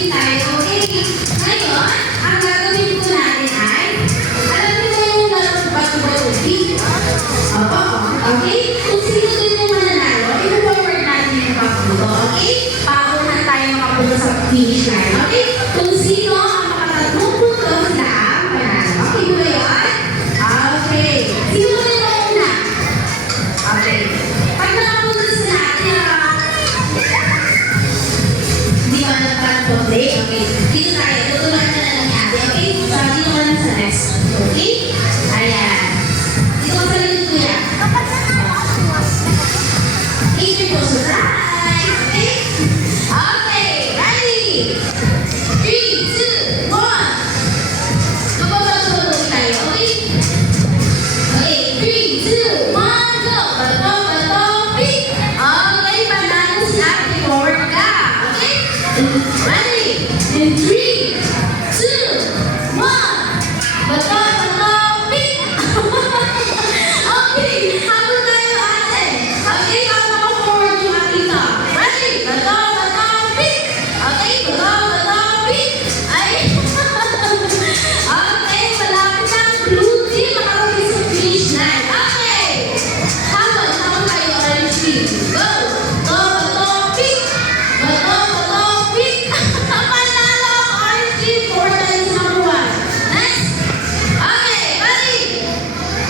din tayo. Okay? Ngayon, ang gagawin po natin ay, alam niyo ba yung bato-bato-big? Opo. Okay? Kung sino din yung mananalo, i-forward natin yung papulo. Okay? Paunahan tayo makapulo sa finish line. Okay? Kung sino ang makatatlong punto, sila ang panalo. Okay ba yun? Okay. Sino din yung una? Okay. Pag nakapunta sila natin, hindi ba nagpa-play? Okay. Dito tayo. Tutulungan ka na lang ni ate. Okay? So, dito ka lang sa nest. Okay? Ayan. Dito ka sa likod ko yan. Easy po sa right. Okay? Okay. Ready? 3, 2, 1. Magbabato-bato tayo. Okay? Okay. 3, 2, 1, go! Bato-bato, pick! Okay, panalo si ate. Forward ka. Okay? Ready? In 3, 2, 1. Bato-bato, pick! Okay, habol tayo ate. Okay, forward yung ating ka. Ready? Bato-bato, pick! Okay, bato-bato, pick! Ay! Okay, malapit na ang blue team makarating sa finish line. Okay! Habol tayo orange team. Go! Bato-bato, pick! Bato-bato, pick! Panalo ang orange team. Forward tayo sa number 1. Next! Okay, ready?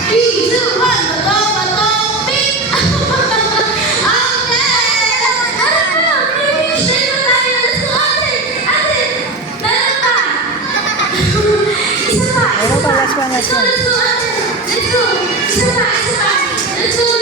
3, 2, 1. Bato-bato, pick! Okay! Finish line na tayo. Let's go, ate! Ate! Meron pa! Isa pa! Meron pa, last one, last one. Let's go, ate! Let's go! Isa pa! Let's go!